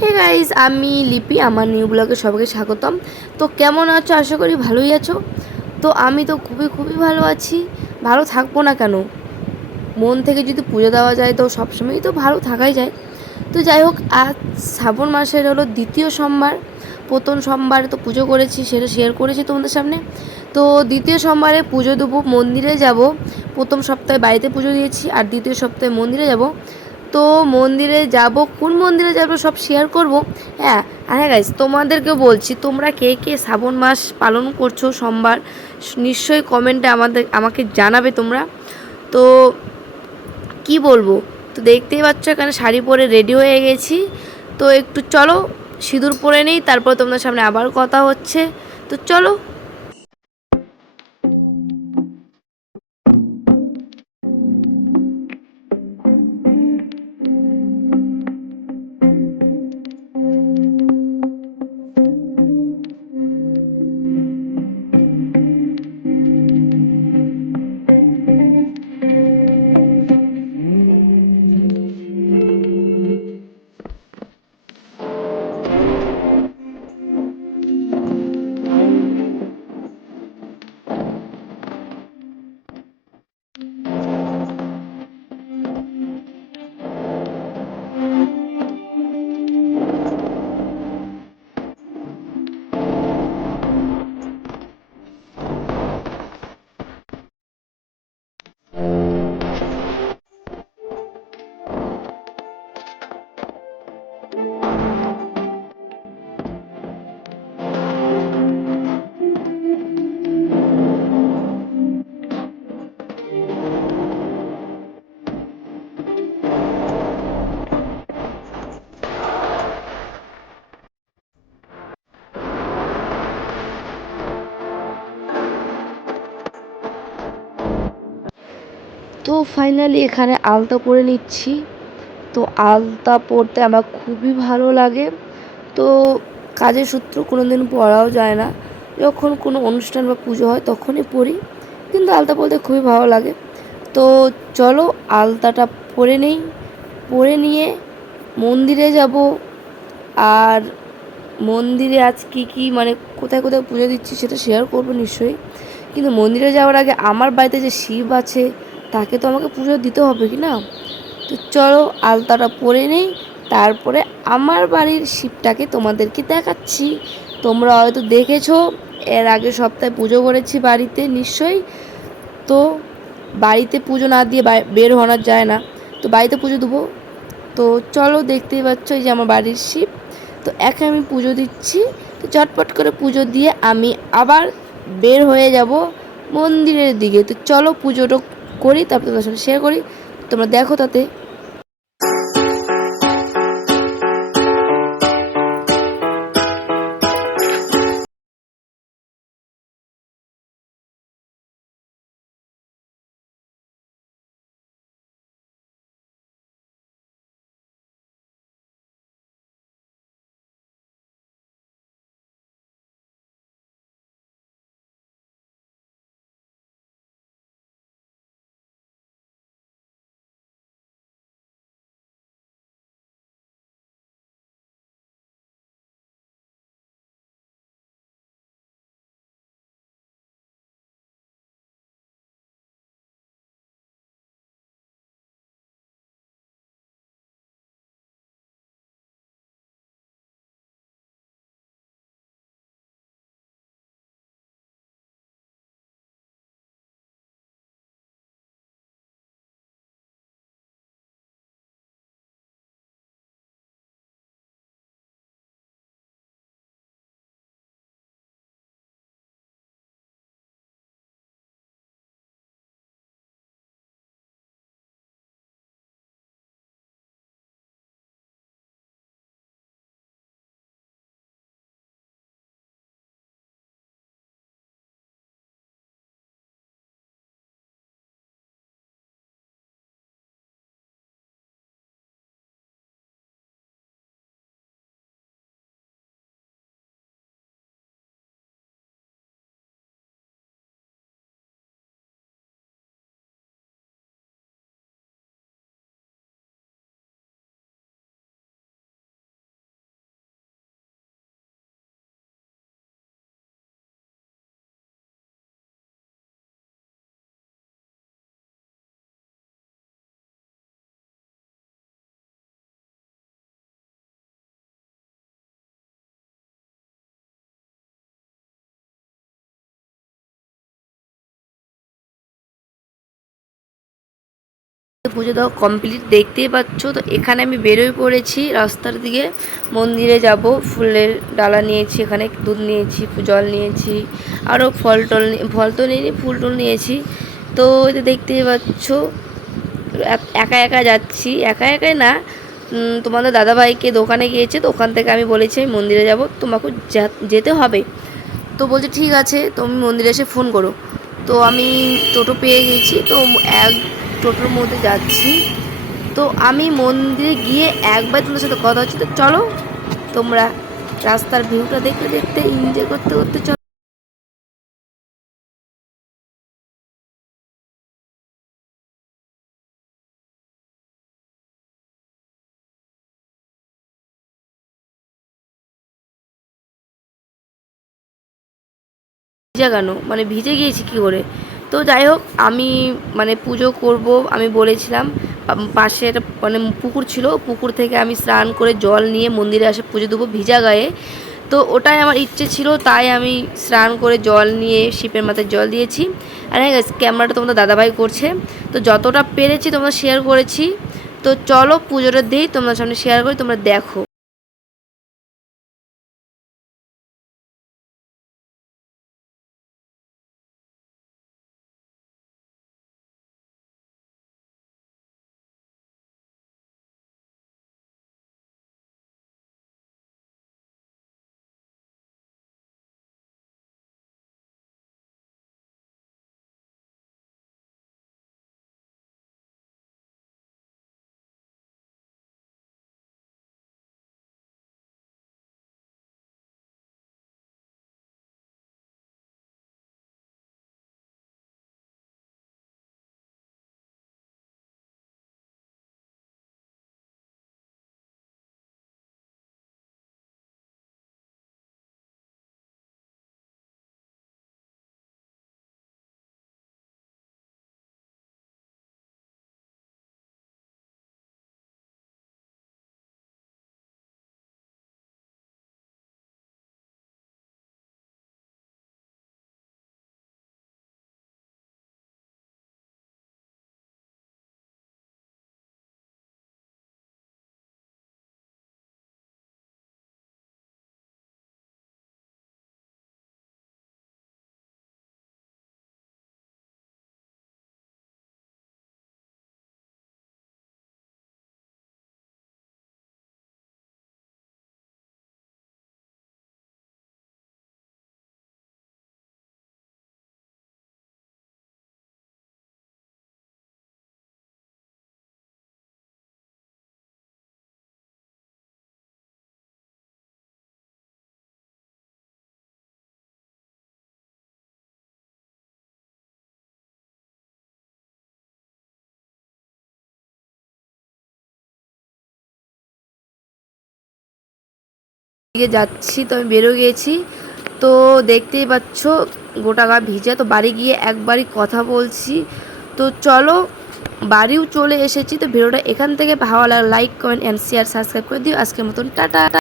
Hey guys, আমি লিপি। আমার নিউ ব্লগে সবাইকে স্বাগতম। তো কেমন আছো? আশা করি ভালোই আছো। তো আমি তো খুবই খুবই ভালো আছি। ভালো থাকবো না কেন? মন থেকে যদি পুজো দেওয়া যায় তো সবসময়ই তো ভালো থাকাই যায়। তো যাই হোক, আজ শ্রাবণ মাসের হলো দ্বিতীয় সোমবার। প্রথম সোমবার তো পুজো করেছি, সেটা শেয়ার করেছি তোমাদের সামনে। তো দ্বিতীয় সোমবারে পুজো দেবো, মন্দিরে যাব। প্রথম সপ্তাহে বাড়িতে পুজো দিয়েছি, আর দ্বিতীয় সপ্তাহে মন্দিরে যাব। তো মন্দিরে যাব, কোন মন্দিরে যাব সব শেয়ার করব। হ্যাঁ, আর হ্যাঁ গাইস, তোমাদেরকেও বলছি, তোমরা কে কে শ্রাবণ মাস পালন করছো সোমবার, নিশ্চয়ই কমেন্টে আমাকে জানাবে তোমরা। তো কি বলবো, তো দেখতেই পাচ্ছ এখানে শাড়ি পরে রেডি হয়ে গেছি। তো একটু চলো সিঁদুর পরে নেই, তারপর তোমাদের সামনে আবার কথা হচ্ছে। তো চলো। তো ফাইনালি এখানে আলতা পরে নিচ্ছি। তো আলতা পরতে আমার খুবই ভালো লাগে। তো কাজের সূত্র কোনো দিন পরাও যায় না, যখন কোনো অনুষ্ঠান বা পুজো হয় তখনই পরি, কিন্তু আলতা পরতে খুবই ভালো লাগে। তো চলো আলতাটা পরে নেই। পরে নিয়ে মন্দিরে যাব। আর মন্দিরে আজ কী মানে কোথায় কোথায় পুজো দিচ্ছি সেটা শেয়ার করবো নিশ্চয়ই। কিন্তু মন্দিরে যাওয়ার আগে আমার বাড়িতে যে শিব আছে তাকে তো আমাকে পুজো দিতে হবে কি না। তো চলো আলতাটা পরে নেই, তারপরে আমার বাড়ির শিবটাকে তোমাদেরকে দেখাচ্ছি। তোমরা হয়তো দেখেছো, এর আগের সপ্তাহে পুজো করেছি বাড়িতে নিশ্চয়ই। তো বাড়িতে পুজো না দিয়ে বের হওয়া যায় না, তো বাড়িতে পুজো দেবো। তো চলো, দেখতেই পাচ্ছ এই যে আমার বাড়ির শিব। তো একে আমি পুজো দিচ্ছি। তো চটপট করে পুজো দিয়ে আমি আবার বের হয়ে যাব মন্দিরের দিকে। তো চলো পুজোটা করি, তারপর তোমার সাথে শেয়ার করি, তোমরা দেখো তাতে। পুজো দেওয়া কমপ্লিট, দেখতেই পাচ্ছ। তো এখানে আমি বেরোয় পড়েছি রাস্তার দিকে, মন্দিরে যাব। ফুলের ডালা নিয়েছি, এখানে দুধ নিয়েছি, জল নিয়েছি, আরও ফল তো নিইনি, ফুল টুল নিয়েছি। তো এটা দেখতেই পাচ্ছ, একা একা যাচ্ছি, একা একাই না, তোমাদের দাদাভাইকে দোকানে গিয়েছে, তো ওখান থেকে আমি বলেছি আমি মন্দিরে যাব, তোমাকে যেতে হবে। তো বলছে ঠিক আছে, তুমি মন্দিরে এসে ফোন করো। তো আমি টোটো পেয়ে গেছি, তো এক টোটোর মধ্যে যাচ্ছি। তো আমি মন্দিরে গিয়ে একবার তোমাদের সাথে কথা হচ্ছে, তো চলো তোমরা রাস্তার ভিউটা দেখতে দেখতে এনজয় করতে করতে চলো। ভিজা কেন, মানে ভিজে গিয়েছি কী করে? তো যাই হোক, আমি মানে পুজো করব আমি বলেছিলাম। পাশে একটা মানে পুকুর ছিল, পুকুর থেকে আমি স্নান করে জল নিয়ে মন্দিরে এসে পুজো দেবো ভিজা গায়ে। তো ওটাই আমার ইচ্ছে ছিল, তাই আমি স্নান করে জল নিয়ে শিপের মাথায় জল দিয়েছি। আর হ্যাঁ, ক্যামেরাটা তোমাদের দাদাভাই করছে, তো যতটা পেরেছি তোমরা শেয়ার করেছি। তো চলো পুজোটা দিই, তোমরা সামনে শেয়ার করি, তোমরা দেখো। দিকে যাচ্ছি, তো আমি বেরো গিয়েছি। তো দেখতেই পাচ্ছ গোটা গা ভিজে। তো বাড়ি গিয়ে একবারই কথা বলছি। তো চলো বাড়িও চলে এসেছি। তো ভিডিওটা এখান থেকে ভালো লাগে like comment and share subscribe করে দিও। আজকের মতন টাটা।